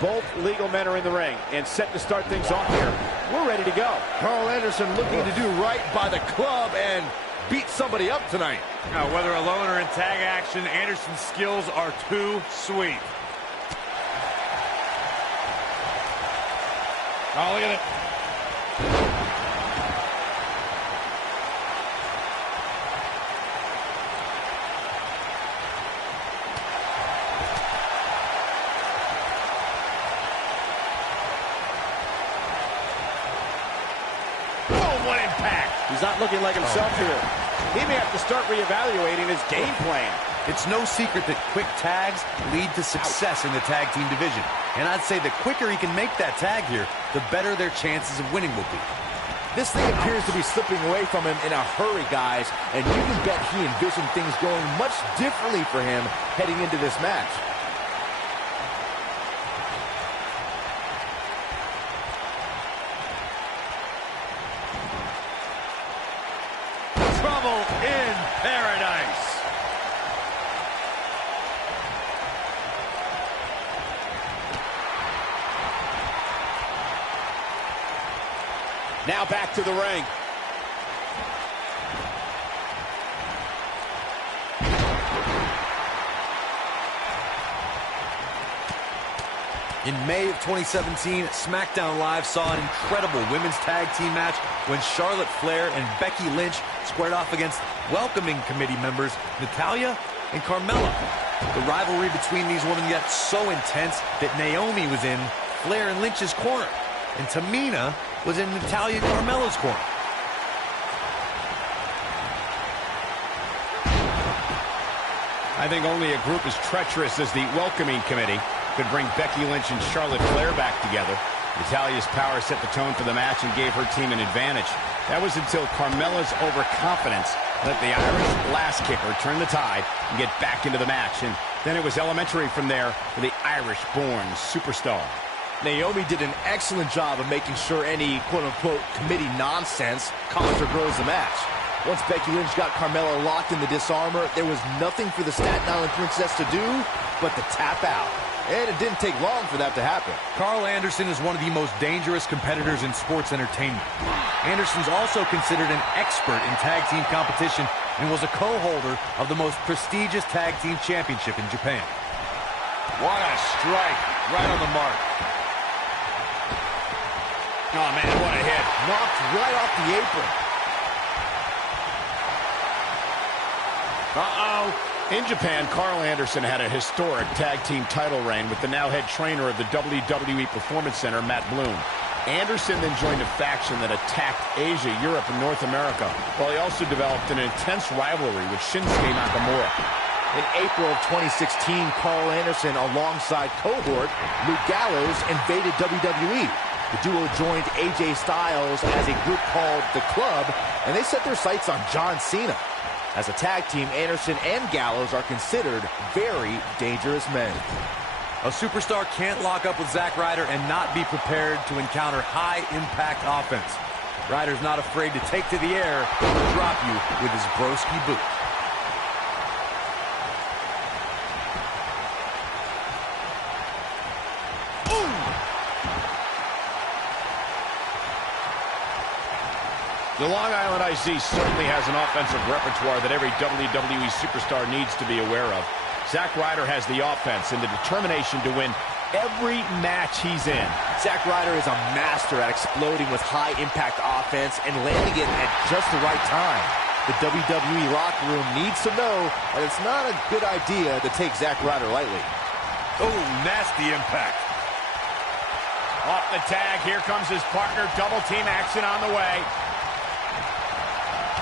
Both legal men are in the ring and set to start things off here. We're ready to go. Carl Anderson looking to do right by the club and beat somebody up tonight. Now, whether alone or in tag action, Anderson's skills are too sweet. Oh, look at it. Oh, what impact. He's not looking like himself here. He may have to start reevaluating his game plan. It's no secret that quick tags lead to success in the tag team division. And I'd say the quicker he can make that tag here, the better their chances of winning will be. This thing appears to be slipping away from him in a hurry, guys. And you can bet he envisioned things going much differently for him heading into this match. Trouble in paradise. Now back to the ring. In May of 2017, SmackDown Live saw an incredible women's tag team match when Charlotte Flair and Becky Lynch squared off against welcoming committee members Natalya and Carmella. The rivalry between these women got so intense that Naomi was in Flair and Lynch's corner, and Tamina was in Natalya and Carmella's corner. I think only a group as treacherous as the welcoming committee could bring Becky Lynch and Charlotte Flair back together. Natalya's power set the tone for the match and gave her team an advantage. That was until Carmella's overconfidence let the Irish blast kicker turn the tide and get back into the match. And then it was elementary from there for the Irish-born superstar. Naomi did an excellent job of making sure any quote-unquote committee nonsense caused or grows the match. Once Becky Lynch got Carmella locked in the disarmor, there was nothing for the Staten Island Princess to do but to tap out. And it didn't take long for that to happen. Carl Anderson is one of the most dangerous competitors in sports entertainment. Anderson's also considered an expert in tag team competition and was a co-holder of the most prestigious tag team championship in Japan. What a strike. Right on the mark. Oh, man, what a hit. Knocked right off the apron. Uh-oh. In Japan, Carl Anderson had a historic tag team title reign with the now head trainer of the WWE Performance Center, Matt Bloom. Anderson then joined a faction that attacked Asia, Europe, and North America, while he also developed an intense rivalry with Shinsuke Nakamura. In April of 2016, Carl Anderson, alongside cohort Luke Gallows, invaded WWE. The duo joined AJ Styles as a group called The Club, and they set their sights on John Cena. As a tag team, Anderson and Gallows are considered very dangerous men. A superstar can't lock up with Zack Ryder and not be prepared to encounter high-impact offense. Ryder's not afraid to take to the air and drop you with his broski boot. The Long Island IC certainly has an offensive repertoire that every WWE superstar needs to be aware of. Zack Ryder has the offense and the determination to win every match he's in. Zack Ryder is a master at exploding with high-impact offense and landing it at just the right time. The WWE locker room needs to know that it's not a good idea to take Zack Ryder lightly. Oh, nasty impact. Off the tag, here comes his partner. Double team action on the way.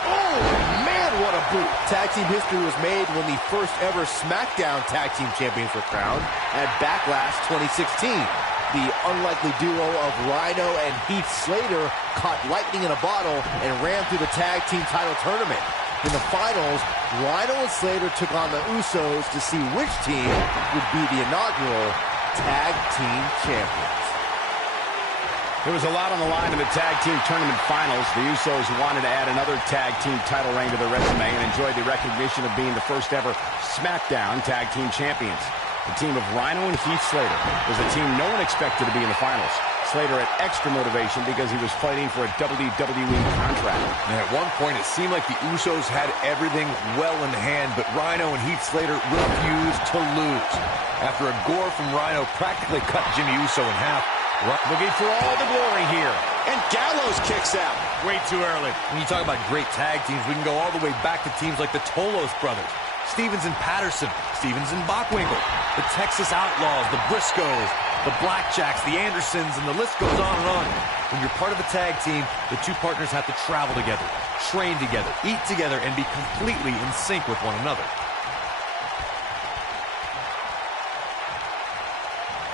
Oh, man, what a boot. Tag team history was made when the first ever SmackDown Tag Team Champions were crowned at Backlash 2016. The unlikely duo of Rhino and Heath Slater caught lightning in a bottle and ran through the tag team title tournament. In the finals, Rhino and Slater took on the Usos to see which team would be the inaugural Tag Team Champions. There was a lot on the line in the tag team tournament finals. The Usos wanted to add another tag team title reign to their resume and enjoyed the recognition of being the first ever SmackDown Tag Team Champions. The team of Rhino and Heath Slater was a team no one expected to be in the finals. Slater had extra motivation because he was fighting for a WWE contract. And at one point, it seemed like the Usos had everything well in hand, but Rhino and Heath Slater refused to lose. After a gore from Rhino practically cut Jimmy Uso in half, looking for all the glory here. And Gallows kicks out. Way too early. when you talk about great tag teams, we can go all the way back to teams like the Tolos brothers, Stevens and Patterson, Stevens and Bockwinkel, the Texas Outlaws, the Briscoes, the Blackjacks, the Andersons, and the list goes on and on. When you're part of a tag team, the two partners have to travel together, train together, eat together, and be completely in sync with one another.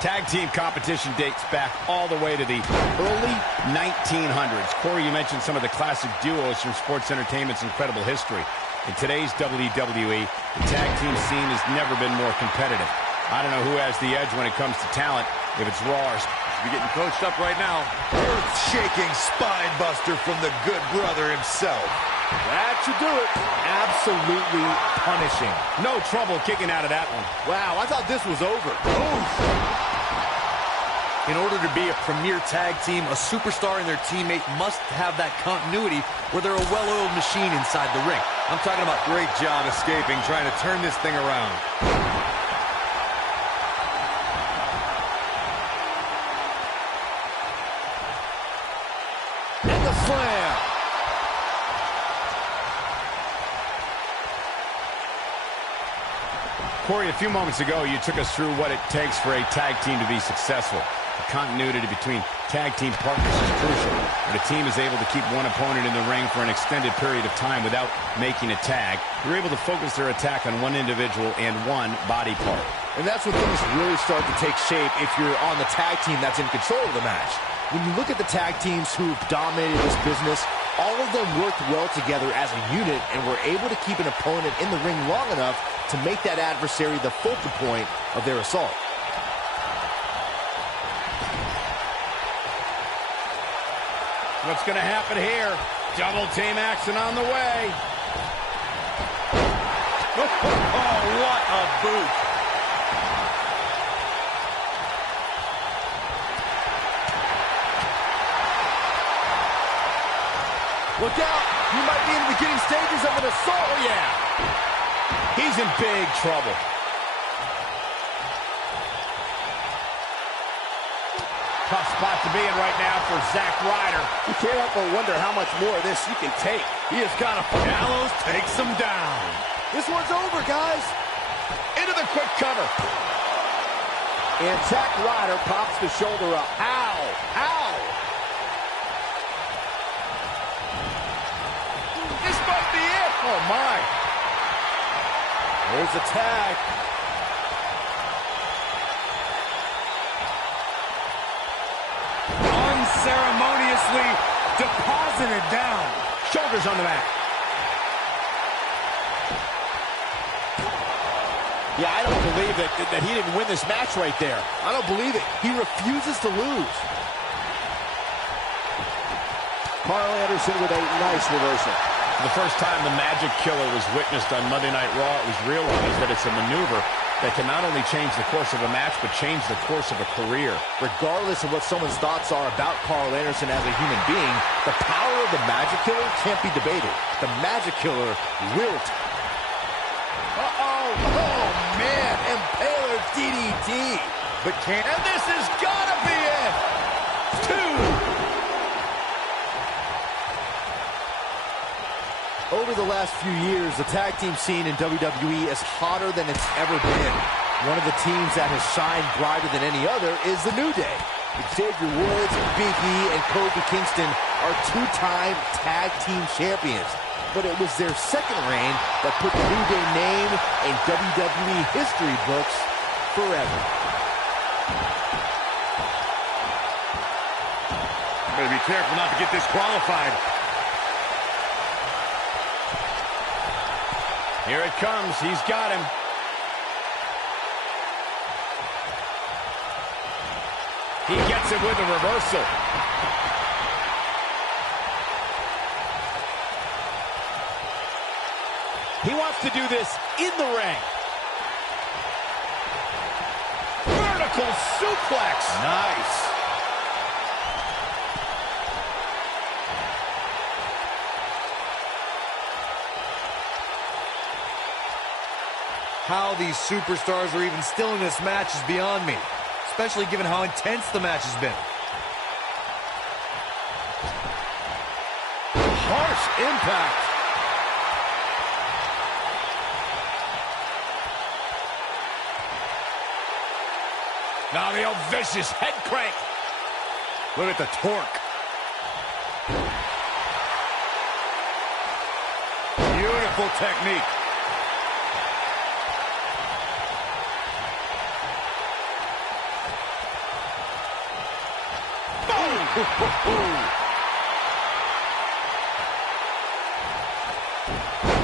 Tag team competition dates back all the way to the early 1900s. Corey, you mentioned some of the classic duos from sports entertainment's incredible history. In today's WWE, the tag team scene has never been more competitive. I don't know who has the edge when it comes to talent, if it's Raw or... You're getting coached up right now. Earth-shaking spine buster from the good brother himself. That should do it. Absolutely punishing. No trouble kicking out of that one. Wow, I thought this was over. Oof. In order to be a premier tag team, a superstar and their teammate must have that continuity where they're a well-oiled machine inside the ring. I'm talking about Great job escaping, trying to turn this thing around. And the slam. Corey, a few moments ago, you took us through what it takes for a tag team to be successful. The continuity between tag team partners is crucial. When a team is able to keep one opponent in the ring for an extended period of time without making a tag, you're able to focus their attack on one individual and one body part. And that's when things really start to take shape if you're on the tag team that's in control of the match. When you look at the tag teams who've dominated this business, all of them worked well together as a unit and were able to keep an opponent in the ring long enough to make that adversary the focal point of their assault. What's going to happen here? Double team action on the way. Oh, what a boot. Look out! He might be in the beginning stages of an assault. Oh, yeah! He's in big trouble. Tough spot to be in right now for Zack Ryder. You can't help but wonder how much more of this you can take. He has got a... Gallows takes him down. This one's over, guys. Into the quick cover. And Zack Ryder pops the shoulder up. Ow! Ow! This must be it. Oh, my. There's the tag. Unceremoniously deposited down. Shoulders on the mat. Yeah, I don't believe that he didn't win this match right there. I don't believe it. He refuses to lose. Carl Anderson with a nice reversal. For the first time the Magic Killer was witnessed on Monday Night Raw, it was realized that it's a maneuver that can not only change the course of a match, but change the course of a career. Regardless of what someone's thoughts are about Carl Anderson as a human being, the power of the Magic Killer can't be debated. The Magic Killer will. Uh-oh. Oh, man. Impaler DDT. But can't... And this has got to be it. 2. Over the last few years, the tag team scene in WWE is hotter than it's ever been. One of the teams that has shined brighter than any other is the New Day. Xavier Woods, Big E, and Kofi Kingston are two-time tag team champions. But it was their second reign that put the New Day name in WWE history books forever. Better be careful not to get disqualified. Here it comes. He's got him. He gets it with a reversal. He wants to do this in the ring. Vertical suplex. Nice. How these superstars are even still in this match is beyond me, especially given how intense the match has been. Harsh impact. Now the old vicious head crank. Look at the torque. Beautiful technique.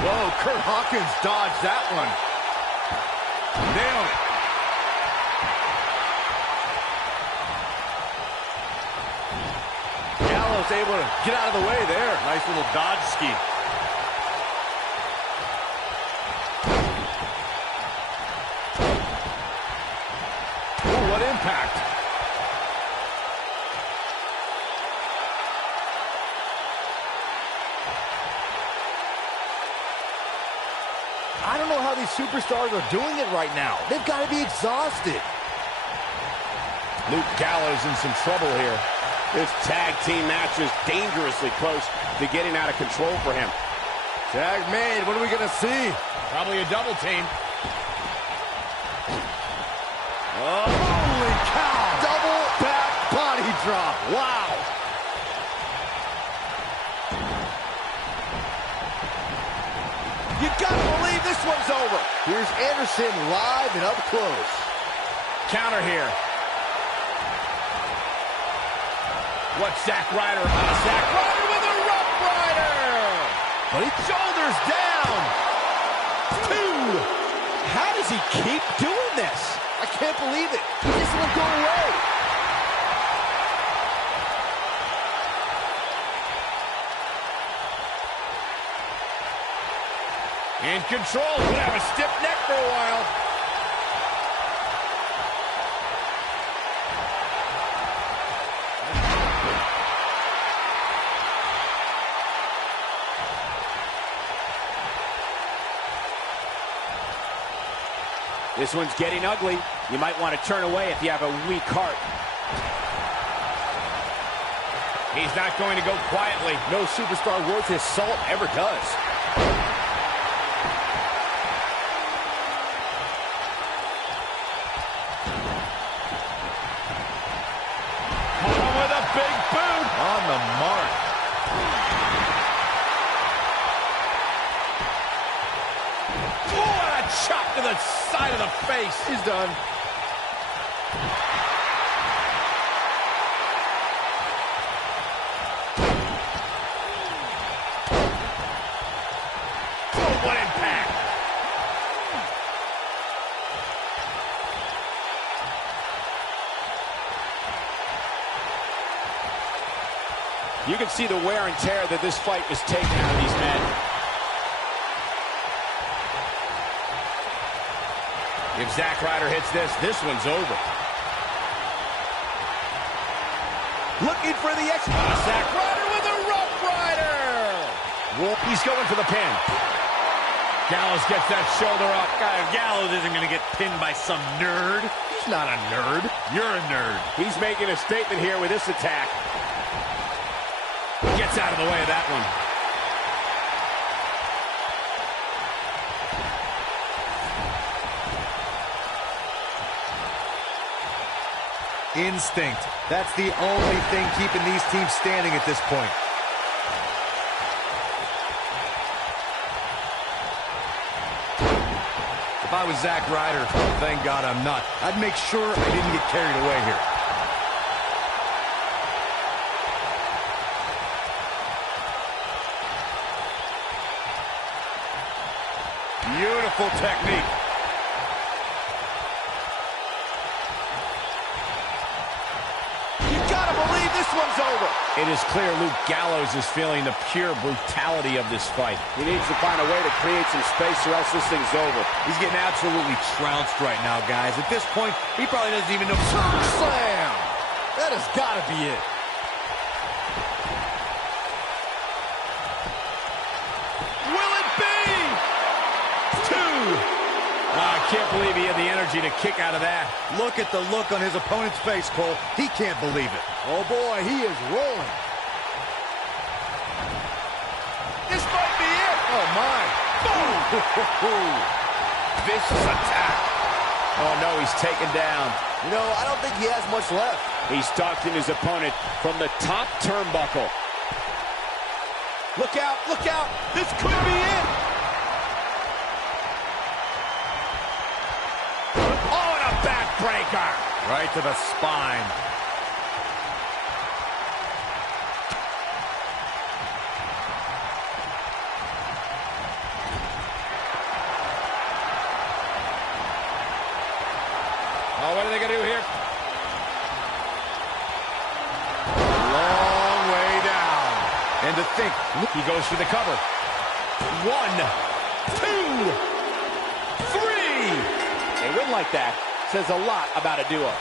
Whoa, Kurt Hawkins dodged that one. Nailed it. Gallows able to get out of the way there. Nice little dodge ski. Ooh, what impact. I don't know how these superstars are doing it right now. They've got to be exhausted. Luke Gallows in some trouble here. This tag team match is dangerously close to getting out of control for him. Tag made. What are we going to see? Probably a double team. Oh, holy cow. Double back body drop. Wow. You gotta believe this one's over. Here's Anderson live and up close. Counter here. What's Zack Ryder? Zack Ryder with a Rough Rider! But he shoulders down. 2. How does he keep doing this? I can't believe it. He just won't go away. In control. He'll have a stiff neck for a while. This one's getting ugly. You might want to turn away if you have a weak heart. He's not going to go quietly. No superstar worth his salt ever does. With a big boot. On the mark. Oh, and a chop to the side of the face. He's done. Oh, what impact. You can see the wear and tear that this fight was taking out of these men. If Zack Ryder hits this, this one's over. Looking for the extra. Zack Ryder with a Rough Rider. He's going for the pin. Gallows gets that shoulder up. Gallows isn't going to get pinned by some nerd. He's not a nerd. You're a nerd. He's making a statement here with this attack. Gets out of the way of that one. Instinct. That's the only thing keeping these teams standing at this point. If I was Zack Ryder, thank God I'm not, I'd make sure I didn't get carried away here. Beautiful technique. You gotta believe This one's over. It is clear Luke Gallows is feeling the pure brutality of this fight. He needs to find a way to create some space or else this thing's over. He's getting absolutely trounced right now, guys. At this point, he probably doesn't even know. Slam! That has got to be it. Will it be? 2. I can't believe he had the energy to kick out of that. Look at the look on his opponent's face, Cole. He can't believe it. Oh, boy, he is rolling. This might be it. Oh, my. Boom! Vicious attack. Oh, no, he's taken down. You know, I don't think he has much left. He's stalking his opponent from the top turnbuckle. Look out, look out. This could be it. Oh, and a backbreaker. Right to the spine. Oh, what are they going to do here? Long way down. And to think, he goes for the cover. 1, 2, 3. A win like that says a lot about a duo.